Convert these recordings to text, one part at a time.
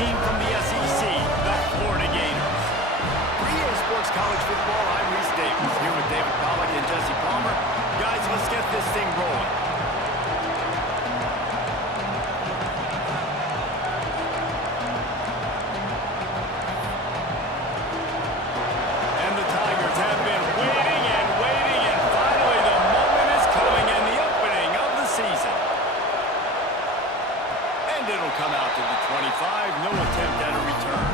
team from the SEC, the Florida Gators. For EA Sports College Football, I'm Reese Davis, here with David Pollack and Jesse Palmer. Guys, let's get this thing rolling. And the Tigers have been waiting and waiting, and finally the moment is coming in the opening of the season. And it'll come out to the 25, no attempt at a return.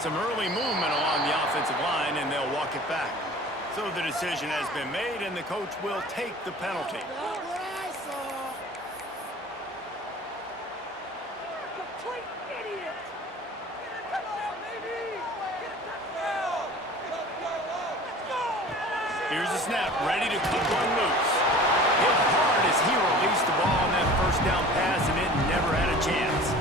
Some early movement along the offensive line, and they'll walk it back. So the decision has been made, and the coach will take the penalty. Complete idiot! Here's the snap, ready to cut one loose. Hit hard as he released the ball on that first down pass, and it never had a chance.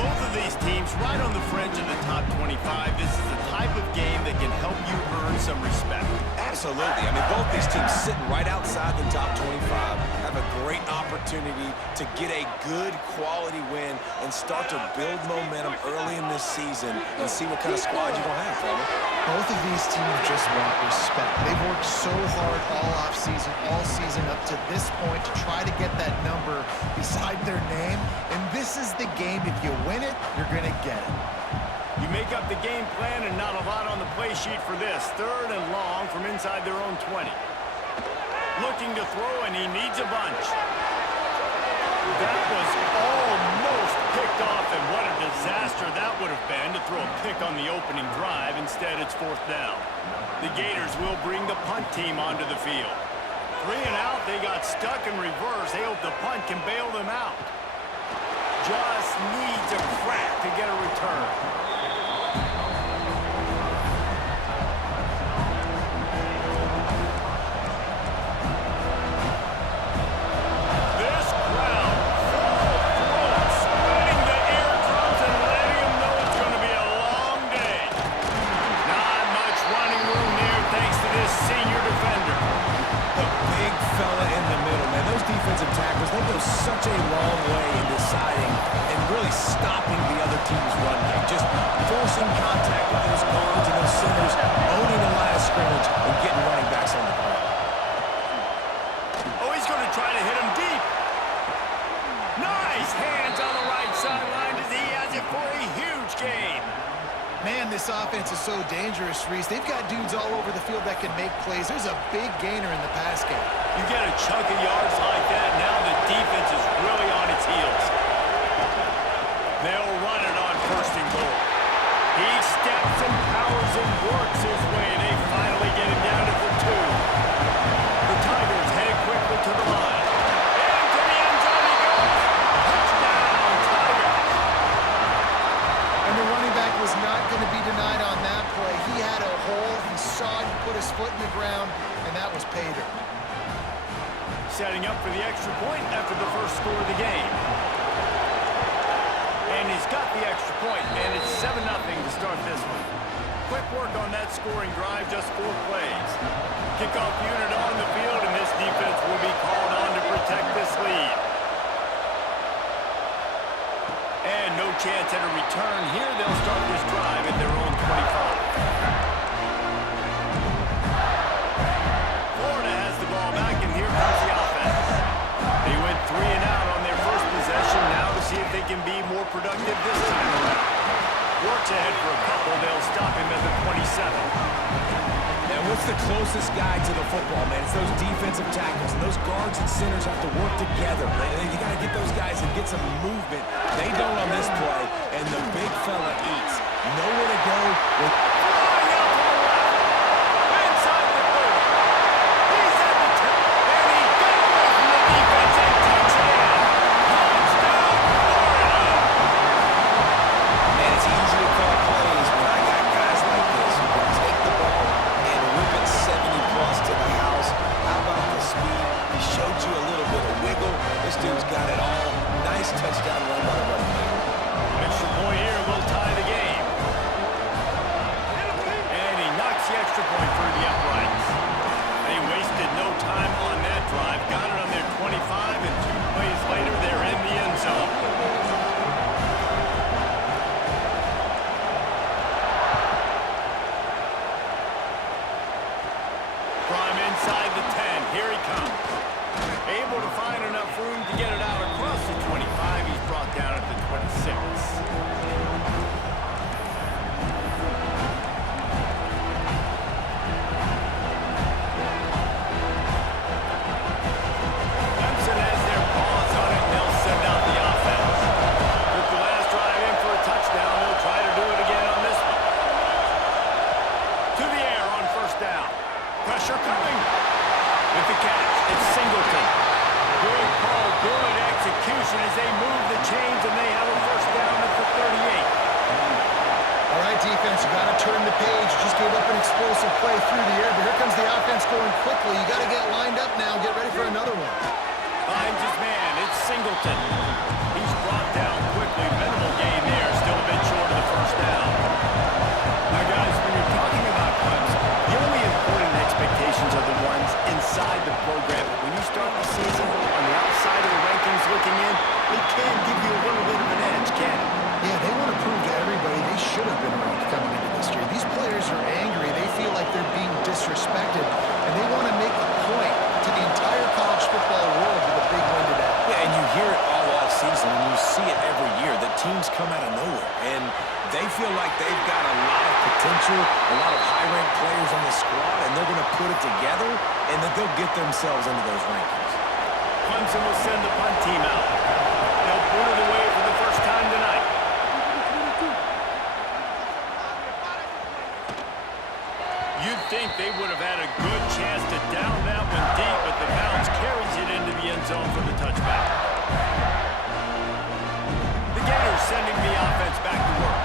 Both of these teams right on the fringe of the top 25. This is the type of game that can help you earn some respect. Absolutely. I mean, both these teams sitting right outside the top 25 have a great opportunity to get a good quality win and start to build momentum early in this season and see what kind of squad you're going to have, Palmer. Both of these teams just want respect. They've worked so hard all offseason, all season up to this point to try to get that number beside their name. And this is the game. If you win it, you're going to get it. You make up the game plan and not a lot on the play sheet for this. 3rd and long from inside their own 20. Looking to throw, and he needs a bunch. That was almost picked off, and what a disaster that would have been to throw a pick on the opening drive. Instead, it's 4th down. The Gators will bring the punt team onto the field. 3 and out, they got stuck in reverse. They hope the punt can bail them out. Just needs a crack to get a return. Such a long way in deciding and really stopping the other team's run game. Just forcing contact with those guards and those centers, owning the line of scrimmage, and getting running backs on the ground. Oh, he's going to try to hit him deep. Nice hands on the right sideline as he has it for a huge gain. Man, this offense is so dangerous, Reese. They've got dudes all over the field that can make plays. There's a big gainer in the pass game. You get a chunk of yards like that, now the defense is really on its heels. They'll run it on 1st and goal. He steps and powers and works his way. They finally get him down to the 2. The Tigers head quickly to the line. Into the end zone he goes. Touchdown, Tigers. And the running back was not going to be denied on that play. He had a hole. He saw it. He put his foot in the ground, and that was pay dirt. Setting up for the extra point after the first score of the game. And he's got the extra point, and it's 7-0 to start this one. Quick work on that scoring drive, just 4 plays. Kickoff unit on the field, and this defense will be called on to protect this lead. And no chance at a return here. They'll start this drive at their own 25. Florida has the ball back, and here comes the offense. They went 3 and out on their first possession. Now to see if they can be more productive this time around. Works ahead for a couple. They'll stop him at the 27. Now, what's the closest guy to the football, man? It's those defensive tackles. And those guards and centers have to work together. You got to get those guys and get some movement. They don't on this play, and the big fella eats. Nowhere to go with... Showed you a little bit of This dude's got it all. Nice touchdown run by the running back. Extra point here will tie the game. And he knocks the extra point through the uprights. They wasted no time on that drive. Got it on their 25, and 2 plays later, they're in the end zone. From inside the 10, here he comes. Able to find enough room to get it out across the 25. He's brought down at the 26. Clemson has their paws on it, and they'll send out the offense. With the last drive in for a touchdown, they'll try to do it again on this one. To the air on first down. Pressure coming. With the catch, it's Singleton. Good call, good execution as they move the chains, and they have a first down at the 38. All right, defense, you got to turn the page. Just gave up an explosive play through the air, but here comes the offense going quickly. You got to get lined up now. Get ready for another one. Finds his man. It's Singleton. He's brought down quickly. Minimal gain there. Still a bit short of the first down. Now, guys, when you're talking about Clemson, the only important expectations are the ones inside the program. But when you start the season on the outside of the rankings looking in, it can give you a little bit of an edge, can it? Yeah, they want to prove to everybody they should have been ranked coming into this year. These players are angry. They feel like they're being disrespected, and they want to make a point to the entire college football world with a big win today. Yeah, and you hear it all off season, and you see it every year. The teams come out of nowhere, and they feel like they've got a lot of potential, a lot of high-ranked players on the squad, and they're going to put it together, and that they'll get themselves into those rankings. Clemson will send the punt team out. They'll put it away for the first time tonight. You'd think they would have had a good chance to down that one deep, but the bounce carries it into the end zone for the touchback. The Gators sending the offense back to work.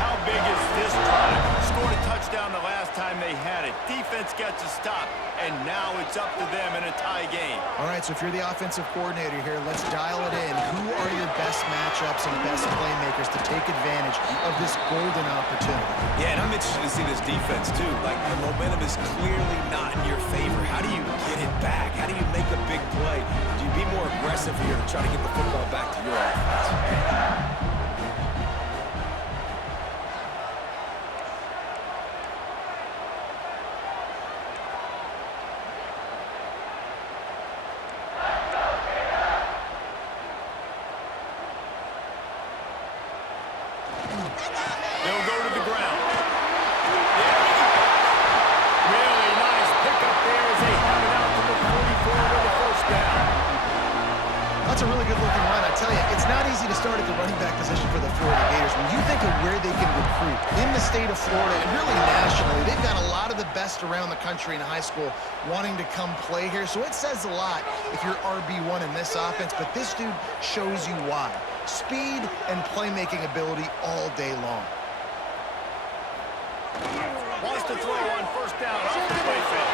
How big is this drive? Scored a touchdown the last time they had it. Defense gets a stop, and now it's up to them in a tie game. All right, so if you're the offensive coordinator here, let's dial it in. Who are your best matchups and best playmakers to take advantage of this golden opportunity? Yeah, and I'm interested to see this defense, too. Like, the momentum is clearly not in your favor. How do you get it back? How do you make a big play? Do you be more aggressive here to try to get the football back to your offense? They'll go to the ground. There we go. Really nice pickup there as they have it out to the 44 with the first down. That's a really good-looking run. I tell you, it's not easy to start at the running back position for the Florida Gators. When you think of where they can recruit in the state of Florida and really nationally, they've got a lot of the best around the country in high school wanting to come play here. So it says a lot if you're RB1 in this offense, but this dude shows you why. Speed and playmaking ability all day long. Wants to throw on first down off the play fake.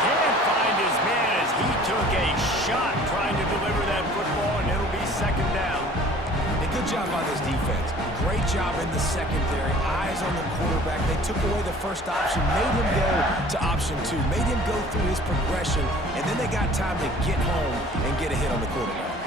Can't find his man as he took a shot trying to deliver that football, and it'll be second down. A good job by this defense. Great job in the secondary. Eyes on the quarterback. They took away the first option, made him go to option 2, made him go through his progression, and then they got time to get home and get a hit on the quarterback.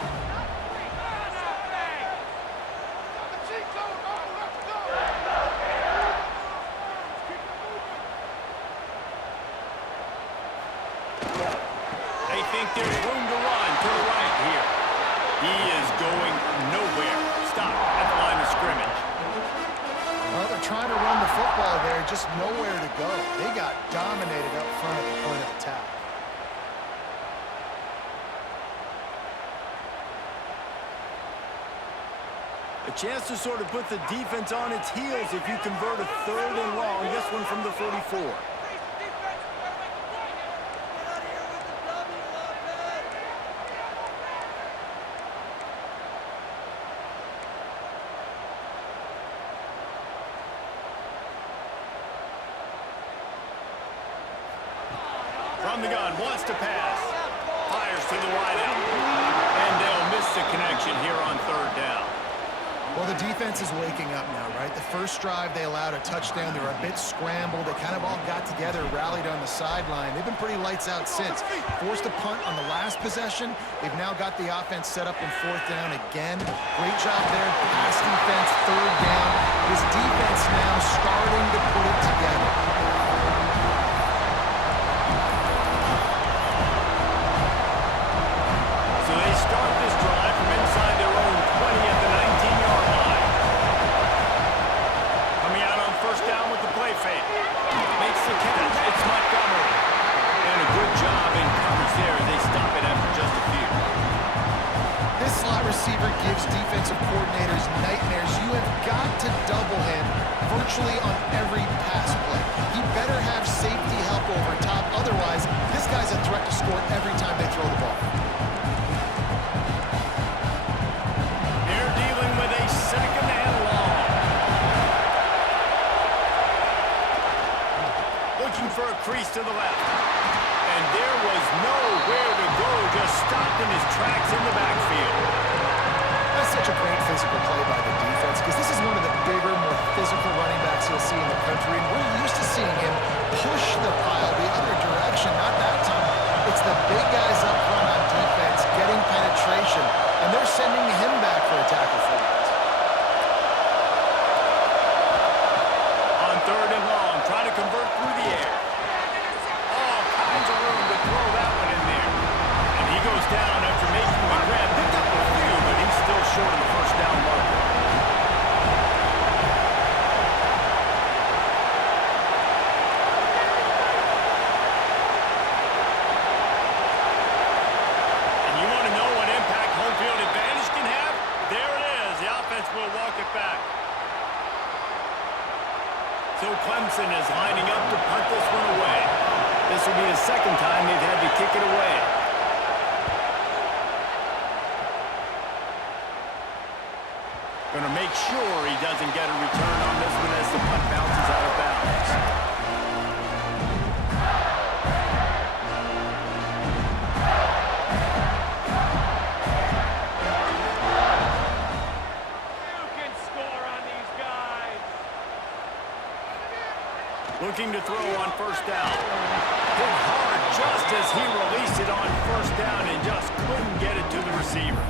They think there's room to run to the right here. He is going nowhere. Stop at the line of scrimmage. Well, they're trying to run the football there, just nowhere to go. They got dominated up front at the point of attack. A chance to sort of put the defense on its heels if you convert a third and long. This one from the 44. From the gun, wants to pass. Fires to the wideout. And the defense is waking up now, right? The first drive, they allowed a touchdown. They were a bit scrambled. They kind of all got together, rallied on the sideline. They've been pretty lights out since. Forced a punt on the last possession. They've now got the offense set up in fourth down again. Great job there. Pass defense, third down. This defense now starting to put it together. So they start this drive from inside their own 20 at the 19-yard line. Coming out on first down with the play fake. Makes the catch. It's Montgomery. And a good job in coverage there as they stop it after just a few. This slot receiver gives defensive coordinators nightmares. You have got to double him virtually on every pass play. He better have safety help over top. Otherwise, this guy's a threat to score every time they throw the ball. They're dealing with a second and long. Looking for a crease to the left. And there was nowhere to go, just stopped in his tracks in the backfield. That's such a great physical play by the defense because this is one of the bigger, more physical running backs you'll see in the country, and we're used to seeing him push the pile the other direction. Not that time. It's the big guys up front on defense getting penetration, and they're sending him back for a tackle for it. On third and long, trying to convert through the air. All kinds of room to throw that one in there. And he goes down after making the grab. Picked up a few, but he's still short of the first down marker. And you want to know what impact home field advantage can have? There it is. The offense will walk it back. So Clemson is lining up to punt this one away. This will be the second time they've had to kick it away. Going to make sure he doesn't get a return on this one as the punt bounces out of bounds. You can score on these guys. Looking to throw on first down. Hit hard just as he released it on first down and just couldn't get it to the receiver.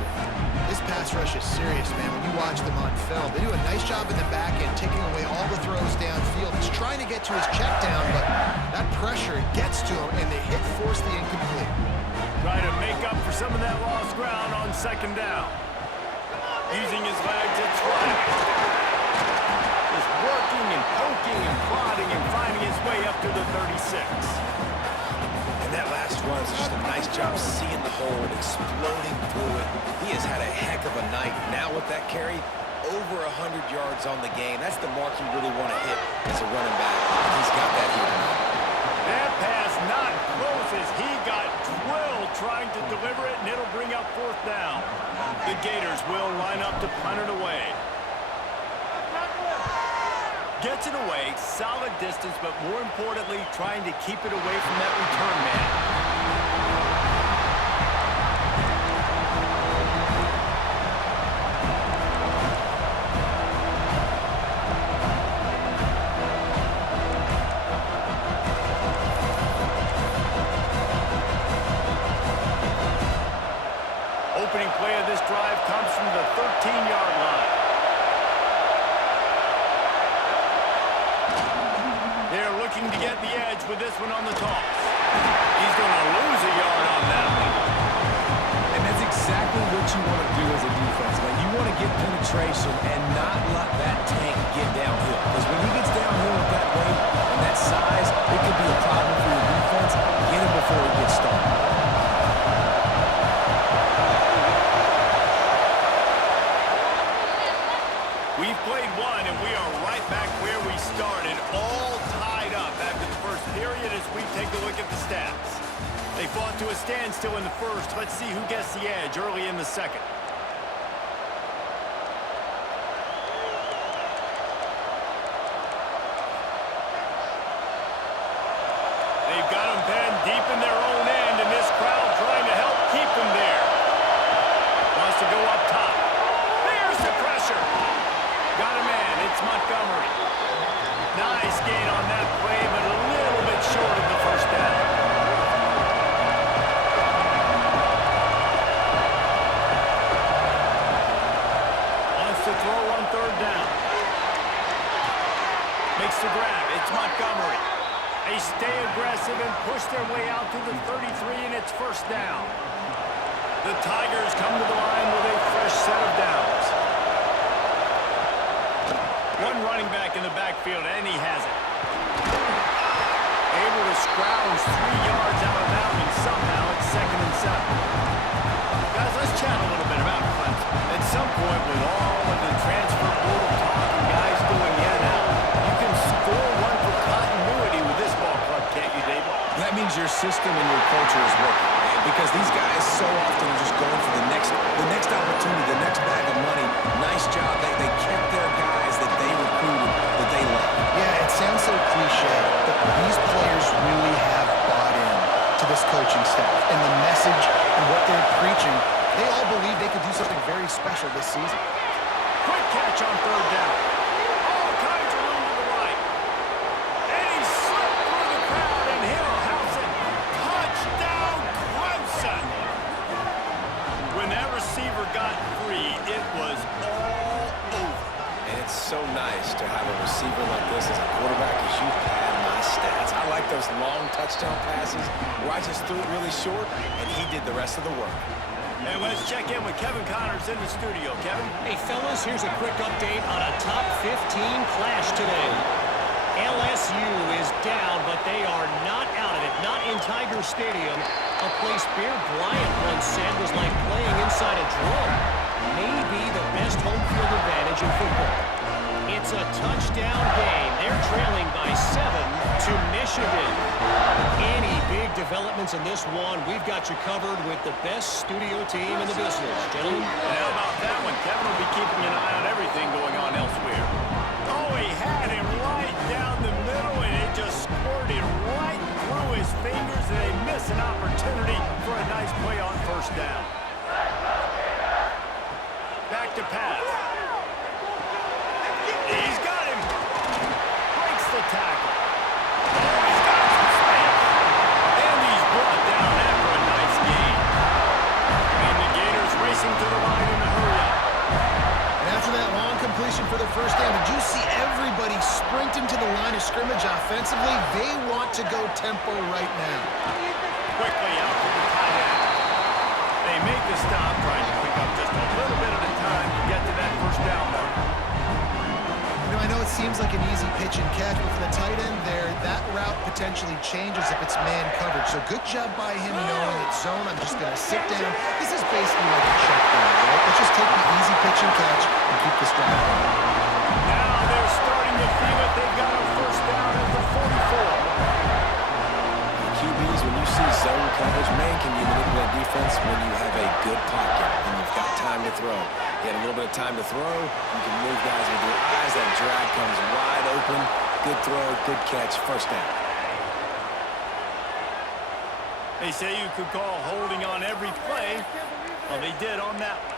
This pass rush is serious, man. When you watch them on film, they do a nice job in the back end, taking away all the throws downfield. He's trying to get to his check down, but that pressure gets to him, and the hit forced the incomplete. Try to make up for some of that lost ground on second down. Using his legs, it's right. Just working and poking and prodding and finding his way up to the 36. And that last run is just a nice job seeing the hole, exploding through it. He has had a heck of a night. Now with that carry, over 100 yards on the game. That's the mark you really want to hit as a running back. He's got that here tonight. That pass not close as he got drilled trying to deliver it, and it'll bring up fourth down. The Gators will line up to punt it away. Gets it away, solid distance, but more importantly, trying to keep it away from that return man. Opening play of this drive comes from the 13-yard line. They're looking to get the edge with this one on the toss. He's going to lose a yard on that one. And that's exactly what you want to do as a defense, man. You want to get penetration and not let that tank get downhill. Because when he gets downhill with that weight and that size, it could be a problem for your defense. Get him before he gets started. We've played one, and we are right back where we started, all tied up after the first period as we take a look at the stats. They fought to a standstill in the first. Let's see who gets the edge early in the second. They've got them pinned deep in their own end, and this crowd trying to help keep them there. Wants to go up top. There's the pressure. aggressive and push their way out to the 33, and it's first down. The Tigers come to the line with a fresh set of downs. One running back in the backfield, and he has it. Able to scrounge 3 yards out of that one. Somehow it's 2nd and 7. Guys, let's chat a little bit about Clemson. At some point, with all of the transfer portal talk and guys going in and out, you can score one for continuity with this ball club, can't you, David? That means your system and your culture is working. Because these guys so often are just going for the next opportunity, the next bag of money. Nice job. They kept their guys that they recruited, that they love. Yeah, it sounds so cliche, but these players really have bought in to this coaching staff and the message and what they're preaching. They all believe they could do something very special this season. Quick catch on 3rd down. All kinds of room to the right. And he slipped through the crowd, and he'll house it. Touchdown, Clemson! When that receiver got free, it was all over. And it's so nice to have a receiver like this as a quarterback, as you pad my stats. I like those long touchdown passes where I just threw it really short, and he did the rest of the work. And let's check in with Kevin Connors in the studio. Kevin? Hey, fellas, here's a quick update on a top 15 clash today. LSU is down, but they are not out of it, not in Tiger Stadium, a place Bear Bryant once said was like playing inside a drum. Maybe the best home field advantage in football. It's a touchdown game. They're trailing by 7 to Michigan. Any big developments in this one, we've got you covered with the best studio team in the business. Gentlemen? And how about that one? Kevin will be keeping an eye on everything going on elsewhere. Oh, he had him right down the middle, and it just squirted right through his fingers, and they miss an opportunity for a nice play on 1st down. Back to pass. He's got him. Breaks the tackle. Oh, he's got some space. And he's brought down after a nice gain. And the Gators racing to the line in a hurry-up. And after that long completion for the 1st down, did you see everybody sprinting to the line of scrimmage offensively? They want to go tempo right now. Quickly out to the tight end. They make the stop, trying to pick up just a little bit at a time to get to that 1st down mark. You know, I know it seems like an easy pitch and catch, but for the tight end there, that route potentially changes if it's man coverage. So good job by him knowing it's zone. I'm just going to sit down. This is basically like a check down, right? Let's just take the easy pitch and catch and keep this drive going. Now they're starting to feel it. They've got a 1st down at the 44. QBs, when you see zone coverage, man, can you manipulate defense when you have a good pocket and you've got time to throw. You had a little bit of time to throw. You can move guys with your eyes. That drag comes wide open. Good throw, good catch, 1st down. They say you could call holding on every play. Well, they did on that one.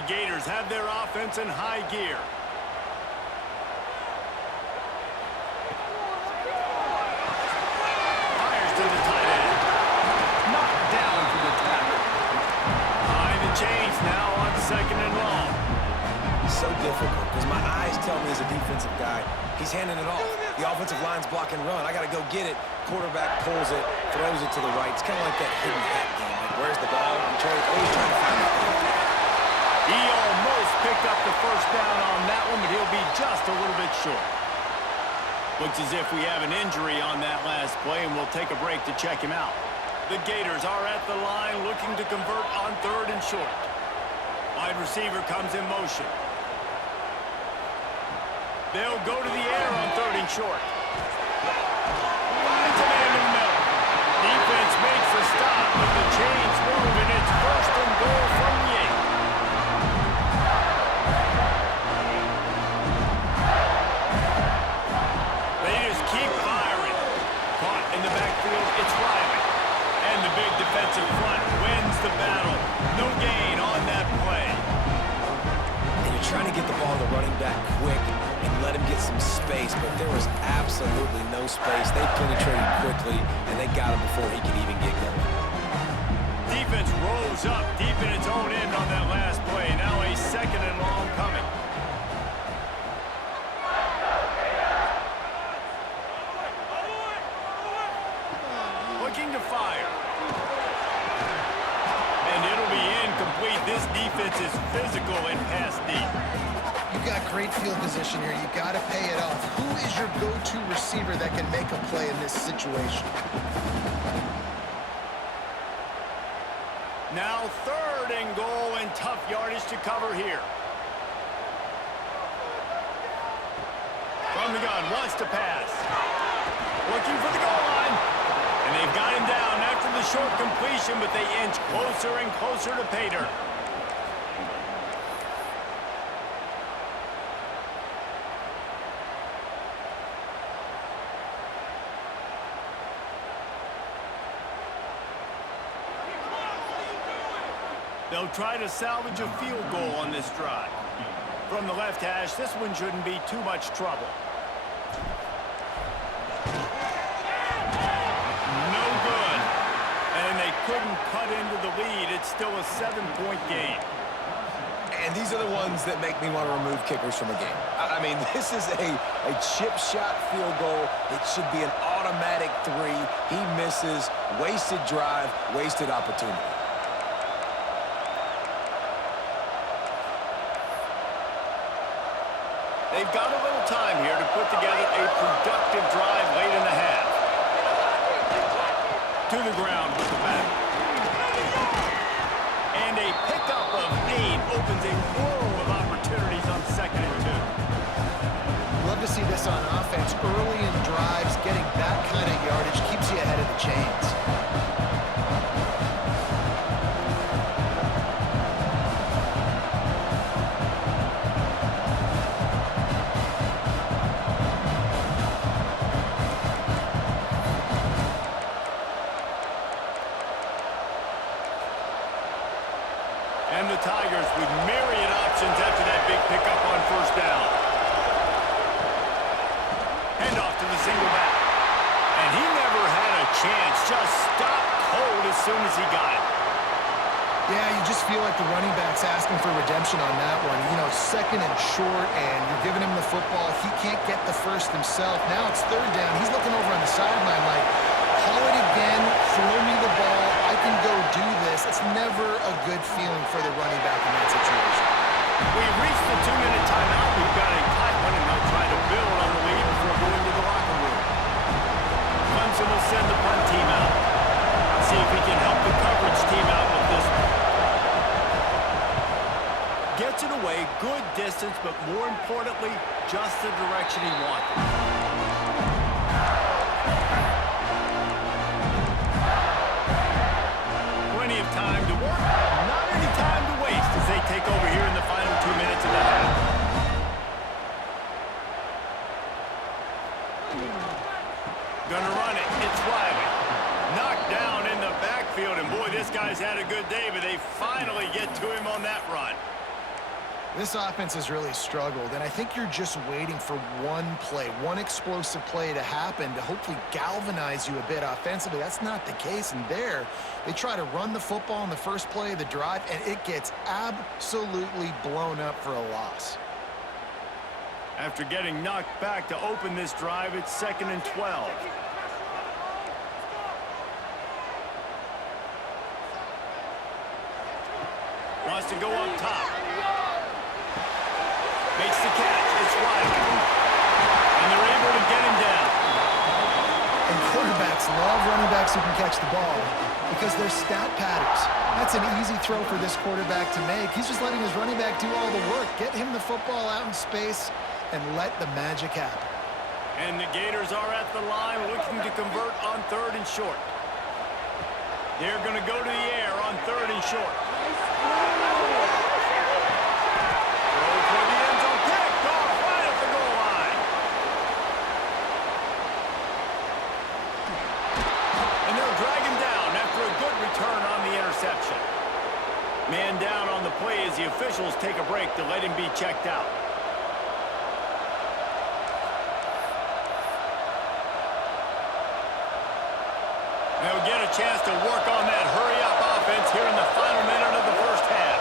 The Gators have their offense in high gear. Fires to the tight end. Knocked down for the tackle. Behind the chains now on 2nd and long. So difficult because my eyes tell me as a defensive guy, he's handing it off. The offensive line's blocking run. I got to go get it. Quarterback pulls it, throws it to the right. It's kind of like that hidden hat game. Like, where's the ball? I'm always trying to find it. He almost picked up the 1st down on that one, but he'll be just a little bit short. Looks as if we have an injury on that last play, and we'll take a break to check him out. The Gators are at the line looking to convert on 3rd and short. Wide receiver comes in motion. They'll go to the air on 3rd and short. Finds a man in the middle. Defense makes a stop, but the chains move, and it's 1st and goal from the 8. They just keep firing. Caught in the backfield, it's Riley. And the big defensive front wins the battle. No gain on that play. And you're trying to get the ball to the running back quick and let him get some space, but there was absolutely no space. They penetrated quickly, and they got him before he could even get going. Defense rose up deep in its own end on that last play. Now a 2nd and long coming. defense is physical and pass deep. You got great field position here. You got to pay it off. Who is your go-to receiver that can make a play in this situation? Now 3rd and goal and tough yardage to cover here. From the gun, wants to pass. Looking for the goal line. And they've got him down after the short completion, but they inch closer and closer to pay dirt. They'll try to salvage a field goal on this drive. From the left hash, this one shouldn't be too much trouble. No good. And they couldn't cut into the lead. It's still a 7-point game. And these are the ones that make me want to remove kickers from a game. I mean, this is a chip shot field goal. It should be an automatic 3. He misses. Wasted drive, wasted opportunity. They've got a little time here to put together a productive drive late in the half. To the ground with the back. And a pickup of 8 opens a world of opportunities on 2nd and 2. Love to see this on offense. Early in drives, getting that kind of yardage keeps you ahead of the chains. And the Tigers with myriad options after that big pickup on 1st down. Hand off to the single back. And he never had a chance. Just stopped cold as soon as he got it. Yeah, you just feel like the running back's asking for redemption on that one. You know, 2nd and short, and you're giving him the football. He can't get the first himself. Now it's 3rd down. He's looking over on the sideline like, call it again, throw me the ball, I can go do this. It's never a good feeling for the running back in that situation. We've reached the 2-minute timeout. We've got a tight one, and they'll try to build on the lead before going to the locker room. Clemson will send the punt team out. See if he can help the coverage team out with this one. Gets it away, good distance, but more importantly, just the direction he wanted. Plenty of time to work, not any time to waste as they take over here in the final 2 minutes of the half. Gonna run it, it's Riley. Knocked down in the backfield, and boy, this guy's had a good day, but they finally get to him on that run. This offense has really struggled, and I think you're just waiting for one play, one explosive play to happen to hopefully galvanize you a bit offensively. That's not the case, and there, they try to run the football in the first play of the drive, and it gets absolutely blown up for a loss. After getting knocked back to open this drive, it's 2nd and 12. Wants to go up top. Makes the catch. It's Riley. And they're able to get him down. And quarterbacks love running backs who can catch the ball because they're stat patterns. That's an easy throw for this quarterback to make. He's just letting his running back do all the work. Get him the football out in space and let the magic happen. And the Gators are at the line looking to convert on 3rd and short. They're going to go to the air on 3rd and short. Man down on the play as the officials take a break to let him be checked out. They'll get a chance to work on that hurry-up offense here in the final minute of the first half.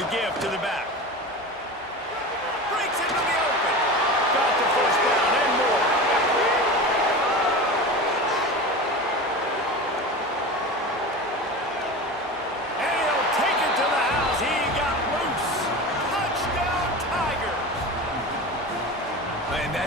The give to the back. Breaks into the open. Got the first down and more. And he'll take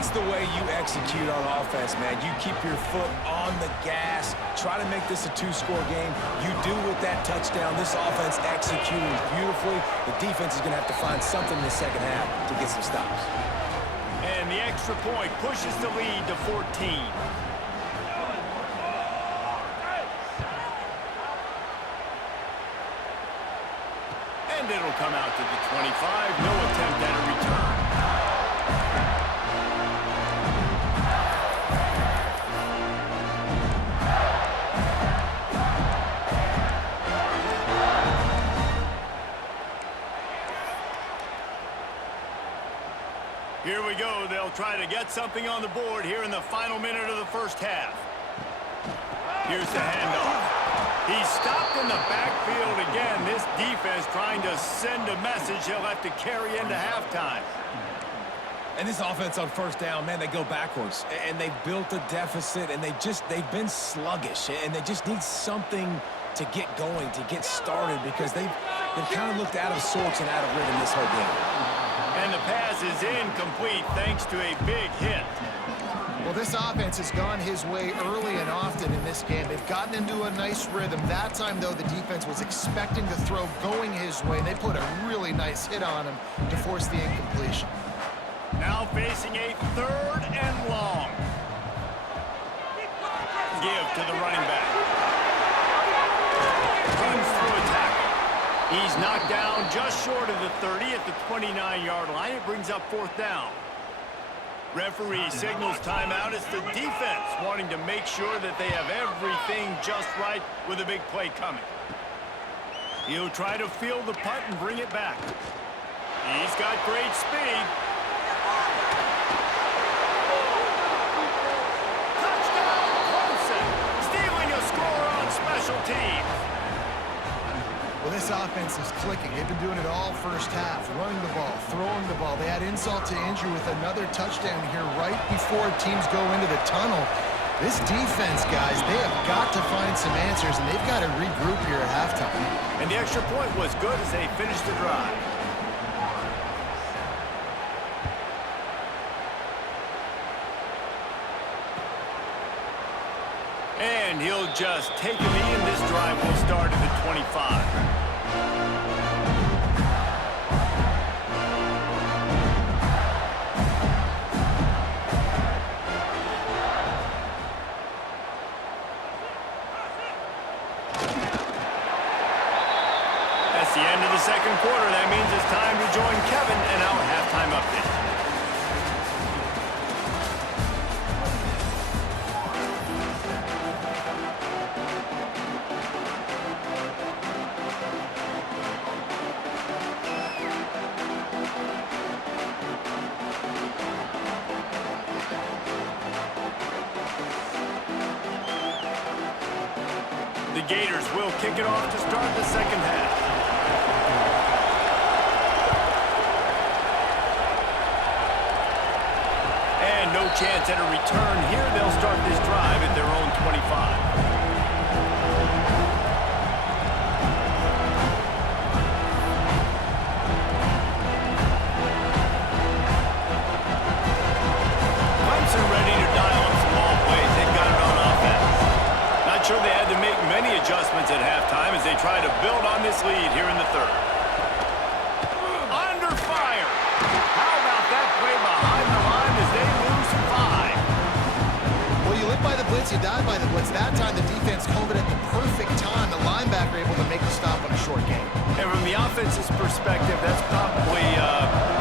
That's the way you execute on offense, man. You keep your foot on the gas. Try to make this a two-score game. You do with that touchdown. This offense executing beautifully. The defense is going to have to find something in the second half to get some stops. And the extra point pushes the lead to 14. And it'll come out to the 25. No attempt at a return. Here we go. They'll try to get something on the board here in the final minute of the first half. Here's the handoff. He's stopped in the backfield again. This defense trying to send a message he'll have to carry into halftime. And this offense on first down, man, they go backwards. And they've built a deficit, and they've been sluggish. And they just need something to get going, to get started, because they've kind of looked out of sorts and out of rhythm this whole game. And the pass is incomplete thanks to a big hit. Well, this offense has gone his way early and often in this game. They've gotten into a nice rhythm. That time, though, the defense was expecting the throw going his way, and they put a really nice hit on him to force the incompletion. Now facing a 3rd and long. Give to the running back. Runs through a tackle. He's knocked down just short of the 30 at the 29-yard line. It brings up 4th down. Referee signals timeout. It's the defense wanting to make sure that they have everything just right with a big play coming. He'll try to field the punt and bring it back. He's got great speed. Touchdown, CLEMSON, stealing a score on special teams. Well, this offense is clicking. They've been doing it all first half, running the ball, throwing the ball. They had insult to injury with another touchdown here right before teams go into the tunnel. This defense, guys, they have got to find some answers, and they've got to regroup here at halftime. And the extra point was good as they finished the drive. And he'll just take a knee, and this drive will start at the 25. That's the end of the second quarter. That means it's time to join Kevin in our halftime update. The Gators will kick it off to start the second half. And no chance at a return here. They'll start this drive at their own 25. Clemson ready to dial up some ball plays. They've got it on offense. Not sure they had to make many adjustments at halftime as they try to build on this lead here in the third. Under fire. How about that play behind the line as they lose 5? Well, you live by the blitz, you die by the blitz. That time the defense called it at the perfect time. The linebacker able to make the stop on a short game. And from the offense's perspective, that's probably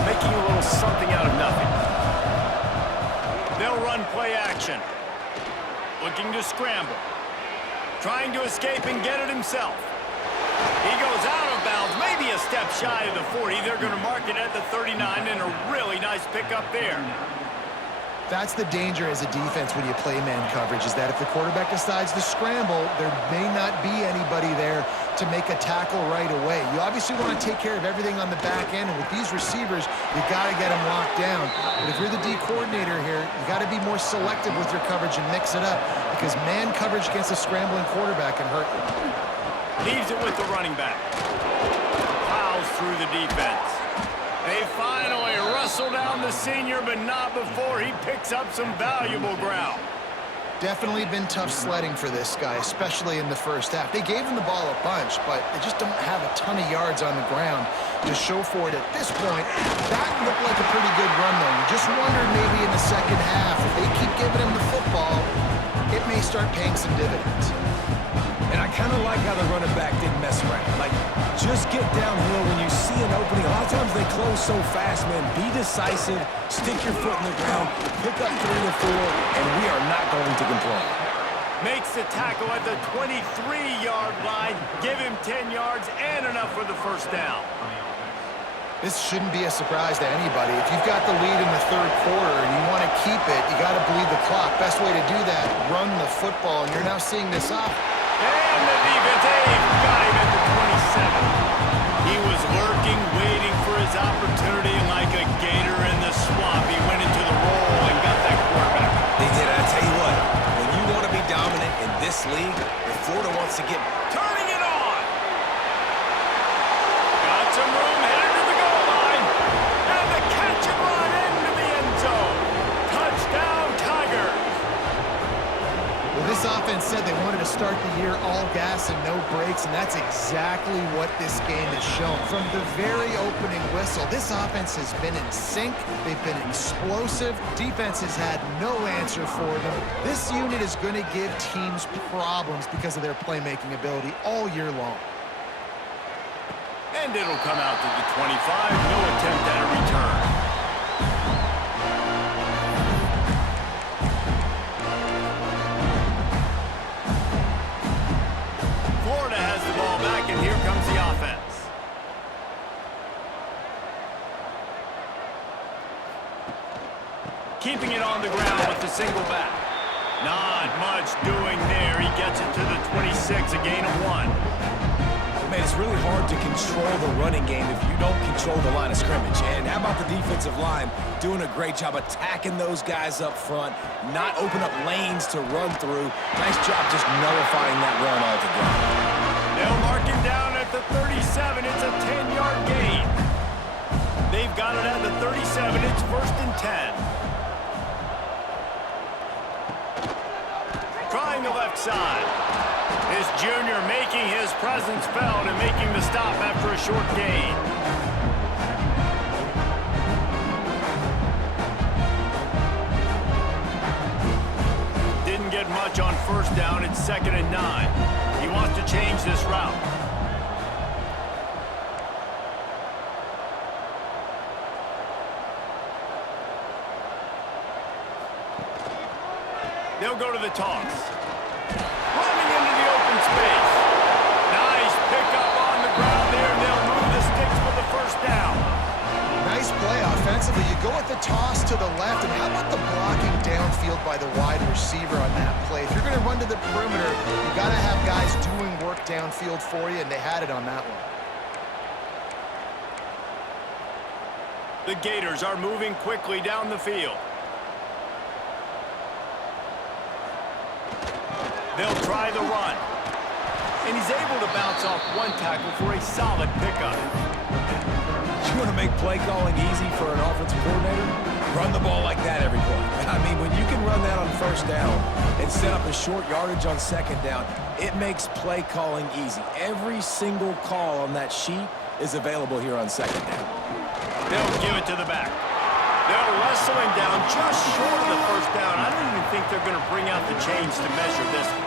making a little something out of nothing. They'll run play action. Looking to scramble. Trying to escape and get it himself. He goes out of bounds, maybe a step shy of the 40. They're going to mark it at the 39, and a really nice pickup there. That's the danger as a defense when you play man coverage, is that if the quarterback decides to scramble, there may not be anybody there to make a tackle right away. You obviously want to take care of everything on the back end, and with these receivers, you've got to get them locked down. But if you're the D coordinator here, you've got to be more selective with your coverage and mix it up, because man coverage against a scrambling quarterback can hurt you. Leaves it with the running back. Plows through the defense. They finally wrestle down the senior, but not before he picks up some valuable ground. Definitely been tough sledding for this guy, especially in the first half. They gave him the ball a bunch, but they just don't have a ton of yards on the ground to show for it at this point. That looked like a pretty good run, though. You just wondered maybe in the second half, if they keep giving him the football, it may start paying some dividends. And I kind of like how the running back didn't mess around. Like, just get downhill when you see an opening. A lot of times they close so fast, man. Be decisive, stick your foot in the ground, pick up 3 or 4, and we are not going to complain. Makes the tackle at the 23-yard line. Give him 10 yards and enough for the first down. This shouldn't be a surprise to anybody. If you've got the lead in the third quarter and you want to keep it, you got to bleed the clock. Best way to do that, run the football, and you're now seeing this up. And the defense, got him at the 27. He was lurking, waiting for his opportunity, and like a gator in the swamp, he went into the roll and got that quarterback. They did. I tell you what, when you want to be dominant in this league, if Florida wants to get Turning it on. Got some room, headed to the goal line. And the catch and run into the end zone. Touchdown, Tigers. Well, this offense said they wanted to start the year all gas and no brakes, and that's exactly what this game has shown. From the very opening whistle, this offense has been in sync. They've been explosive. Defense has had no answer for them. This unit is going to give teams problems because of their playmaking ability all year long. And it'll come out to the 25. No attempt at a return. Florida has the ball back, and here comes the offense. Keeping it on the ground with the single back. Not much doing there. He gets it to the 26, a gain of 1. Man, it's really hard to control the running game if you don't control the line of scrimmage. And how about the defensive line doing a great job attacking those guys up front, not open up lanes to run through. Nice job just nullifying that run altogether. They'll mark him down at the 37. It's a 10-yard gain. They've got it at the 37. It's 1st and 10. Trying the left side. This junior making his presence felt and making the stop after a short gain. Didn't get much on first down. It's 2nd and 9. He wants to change this route. They'll go to the toss. Running into the open space. Nice pickup on the ground there, and they'll move the sticks for the first down. Nice play offensively. You go with the toss to the left, and how about the blocking downfield by the wide receiver on that play? If you're going to run to the perimeter, you got to have guys doing work downfield for you, and they had it on that one. The Gators are moving quickly down the field. They'll try the run. And he's able to bounce off one tackle for a solid pickup. You want to make play calling easy for an offensive coordinator? Run the ball like that every play. I mean, when you can run that on first down and set up a short yardage on second down, it makes play calling easy. Every single call on that sheet is available here on second down. They'll give it to the back. They'll wrestle him down just short of the first down. I don't even think they're going to bring out the chains to measure this one.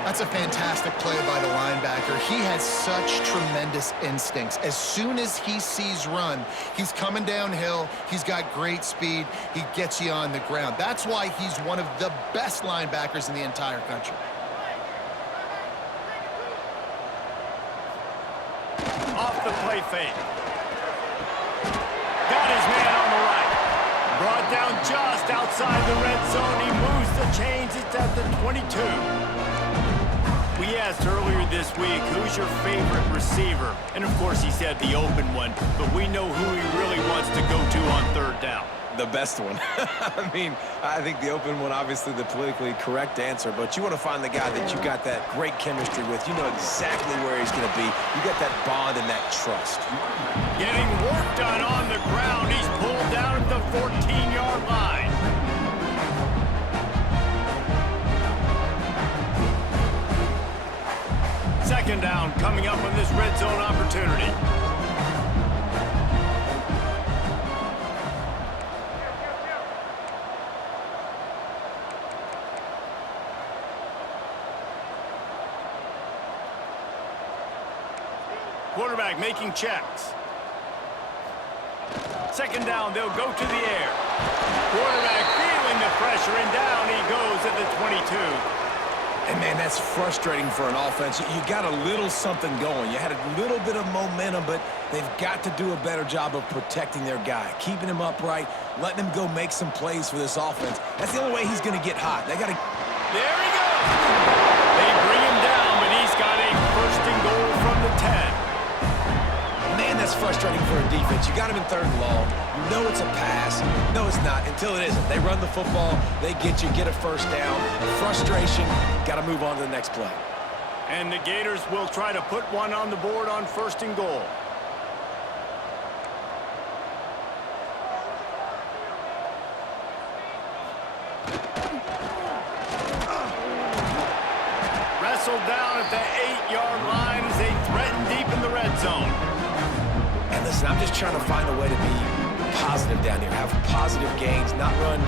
That's a fantastic play by the linebacker. He has such tremendous instincts. As soon as he sees run, he's coming downhill. He's got great speed. He gets you on the ground. That's why he's one of the best linebackers in the entire country. Off the play fake. Got his man on the right. Brought down just outside the red zone. He moves the chains. It's at the 22. We asked earlier this week, who's your favorite receiver? And of course he said the open one, but we know who he really wants to go to on third down. The best one. I mean, I think the open one, obviously the politically correct answer, but you want to find the guy that you got that great chemistry with. You know exactly where he's going to be. You got that bond and that trust. Getting work done on the ground. He's pulled down at the 14-yard line. Second down coming up on this red zone opportunity. Quarterback making checks. Second down, they'll go to the air. Quarterback feeling the pressure, and down he goes at the 22. And, man, that's frustrating for an offense. You got a little something going. You had a little bit of momentum, but they've got to do a better job of protecting their guy, keeping him upright, letting him go make some plays for this offense. That's the only way he's going to get hot. They got to... There he goes! They bring him down, but he's got a first and goal from the 10. Man, that's frustrating for a defense. You got him in third and long. You know it's a pass. No, it's not until it isn't. They run the football. They get you, get a first down. Frustration. Got to move on to the next play. And the Gators will try to put one on the board on first and goal. Wrestled down at the 8-yard line as they threaten deep in the red zone. And listen, I'm just trying to find a way to be positive down here, have positive gains, not run,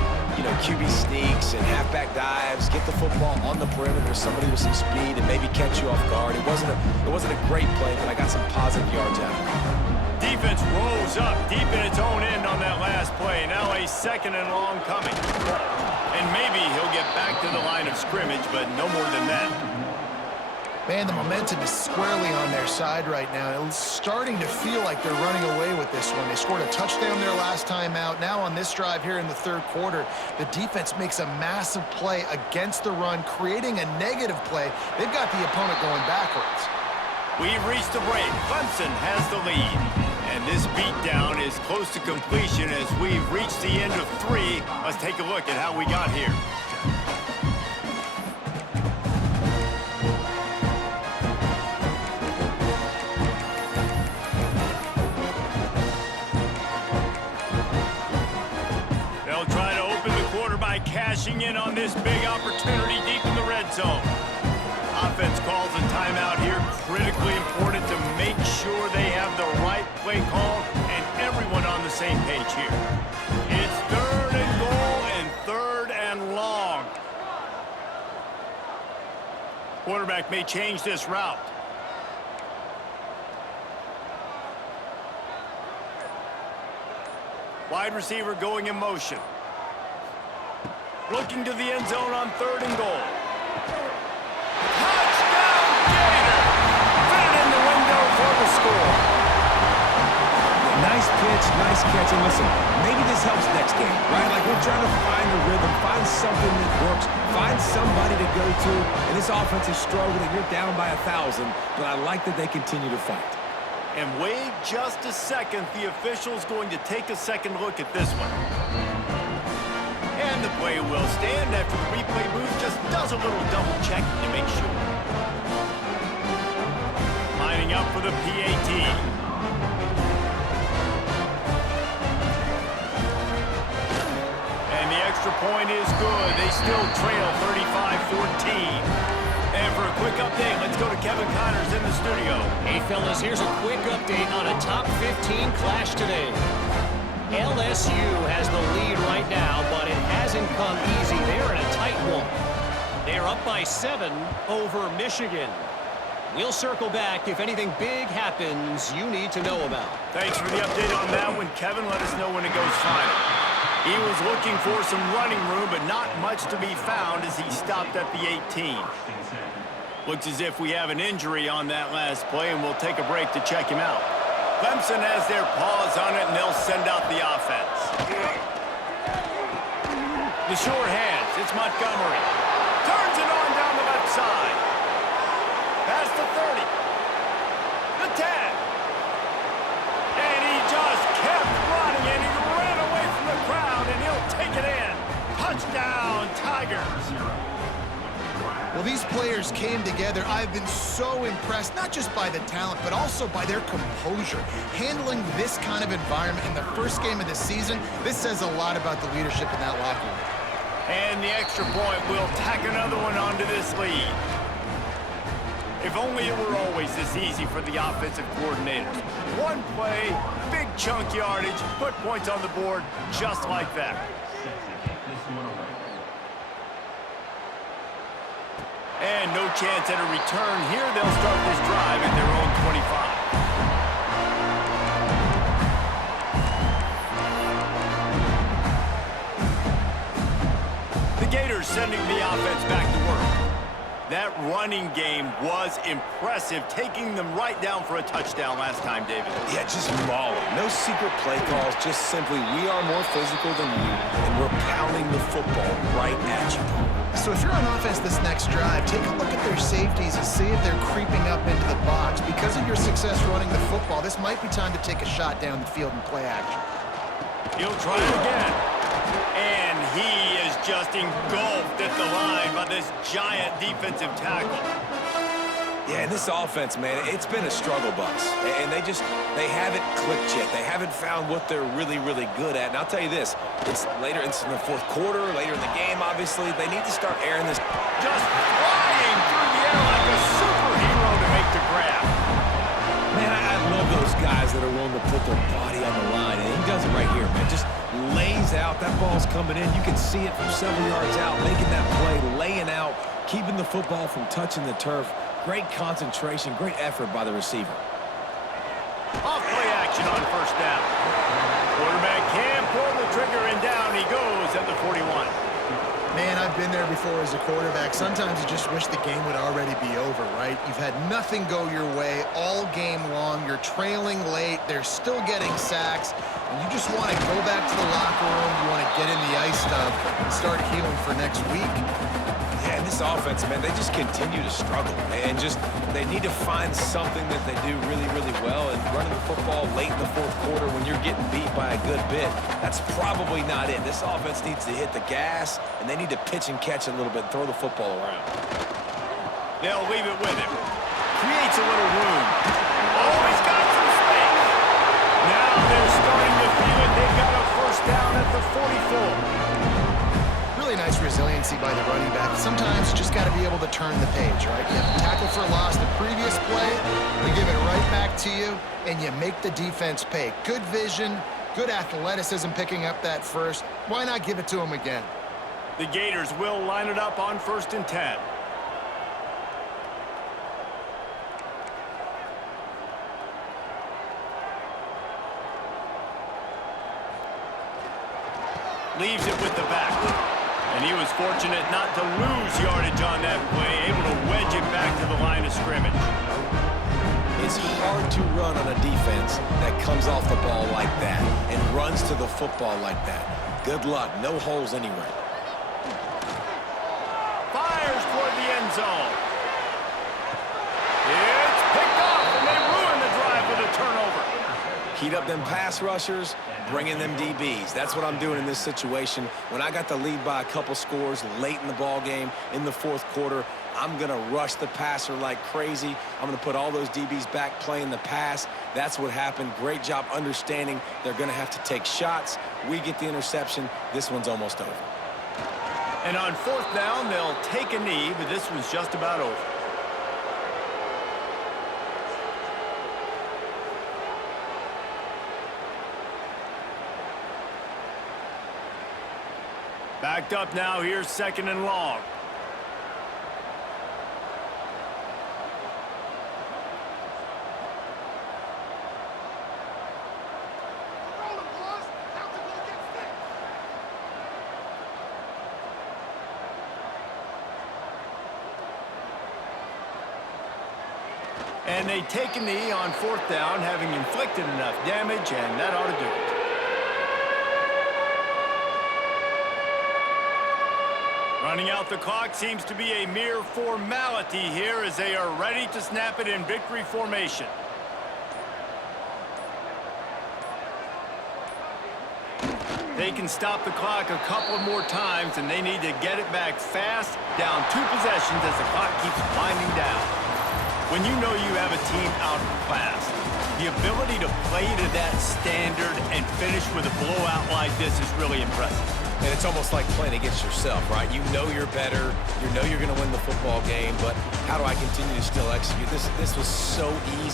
QB sneaks and halfback dives, get the football on the perimeter, somebody with some speed, and maybe catch you off guard. It wasn't a great play, but I got some positive yards out of it. Defense rose up deep in its own end on that last play. Now a second and long coming. And maybe he'll get back to the line of scrimmage, but no more than that. Man, the momentum is squarely on their side right now. It's starting to feel like they're running away with this one. They scored a touchdown their last time out. Now on this drive here in the third quarter, the defense makes a massive play against the run, creating a negative play. They've got the opponent going backwards. We've reached the break. Clemson has the lead. And this beatdown is close to completion as we've reached the end of 3. Let's take a look at how we got here. Cashing in on this big opportunity deep in the red zone. Offense calls a timeout here. Critically important to make sure they have the right play call and everyone on the same page here. It's third and goal and third and long. Quarterback may change this route. Wide receiver going in motion. Looking to the end zone on third and goal. Touchdown, Gator! Fit it in the window for the score. Nice pitch, nice catch. And listen, maybe this helps next game, right? Like we're trying to find a rhythm, find something that works, find somebody to go to. And this offense is struggling. You're down by 1,000, but I like that they continue to fight. And wait just a second. The official's going to take a second look at this one. And the play will stand after the replay booth just does a little double checking to make sure. Lining up for the PAT. And the extra point is good. They still trail 35-14. And for a quick update, let's go to Kevin Connors in the studio. Hey, fellas, here's a quick update on a top 15 clash today. LSU has the lead right now, but it hasn't come easy. They're in a tight one. They're up by 7 over Michigan. We'll circle back if anything big happens you need to know about. Thanks for the update on that one, Kevin. Let us know when it goes final. He was looking for some running room, but not much to be found as he stopped at the 18. Looks as if we have an injury on that last play, and we'll take a break to check him out. Clemson has their paws on it, and they'll send out the offense. The short hands, it's Montgomery. Turns it on down the left side. Past the 30. The 10. And he just kept running, and he ran away from the crowd Well, these players came together. I've been so impressed, not just by the talent, but also by their composure. Handling this kind of environment in the first game of the season, this says a lot about the leadership in that locker room. And the extra point will tack another one onto this lead. If only it were always this easy for the offensive coordinators. One play, big chunk yardage, put points on the board just like that. And no chance at a return here. They'll start this drive at their own 25. The Gators sending the offense back to work. That running game was impressive, taking them right down for a touchdown last time, David. Yeah, just mauling. No secret play calls, just simply we are more physical than you, and we're pounding the football right at you. So if you're on offense this next drive, take a look at their safeties and see if they're creeping up into the box. Because of your success running the football, this might be time to take a shot down the field and play action. He'll try it again. And he is just engulfed at the line by this giant defensive tackle. Yeah, and this offense, man, it's been a struggle bus. And they haven't clicked yet. They haven't found what they're really, really good at. And I'll tell you this, it's in the fourth quarter, later in the game, obviously. They need to start airing this. Just flying through the air like a superhero to make the grab. Man, I love those guys that are willing to put their body on the line. And he does it right here, man. Just lays out. That ball's coming in. You can see it from several yards out, making that play, laying out, keeping the football from touching the turf. Great concentration, great effort by the receiver. Off play action on first down. Quarterback can pull the trigger and down he goes at the 41. Man, I've been there before as a quarterback. Sometimes you just wish the game would already be over, right? You've had nothing go your way all game long. You're trailing late. They're still getting sacks. And you just want to go back to the locker room. You want to get in the ice tub and start healing for next week. Yeah, and this offense, man, they just continue to struggle. And they need to find something that they do really, really well. And running the football late in the fourth quarter when you're getting beat by a good bit, that's probably not it. This offense needs to hit the gas, and they need to pitch and catch a little bit, throw the football around. They'll leave it with him. Creates a little room. Oh, he's got some space. Now they're starting to feel it. They've got a first down at the 44. Really nice resiliency by the running back. Sometimes you just got to be able to turn the page, right? You have a tackle for loss the previous play, they give it right back to you, and you make the defense pay. Good vision, good athleticism picking up that first. Why not give it to him again? The Gators will line it up on 1st and 10. Leaves it with the back. And he was fortunate not to lose yardage on that play, able to wedge it back to the line of scrimmage. It's hard to run on a defense that comes off the ball like that and runs to the football like that. Good luck. No holes anywhere. Fires toward the end zone. It's picked off, and they ruin the drive with a turnover. Heat up them pass rushers, bring in them DBs. That's what I'm doing in this situation. When I got the lead by a couple scores late in the ball game, in the fourth quarter, I'm going to rush the passer like crazy. I'm going to put all those DBs back playing the pass. That's what happened. Great job understanding they're going to have to take shots. We get the interception. This one's almost over. And on 4th down, they'll take a knee, but this one's just about over. Backed up now, here's 2nd and long. And they take a knee on 4th down, having inflicted enough damage, and that ought to do it. Running out the clock seems to be a mere formality here as they are ready to snap it in victory formation. They can stop the clock a couple more times, and they need to get it back fast, down 2 possessions as the clock keeps winding down. When you know you have a team outclassed, the ability to play to that standard and finish with a blowout like this is really impressive. And it's almost like playing against yourself, right? You know you're better. You know you're going to win the football game, but how do I continue to still execute? This was so easy.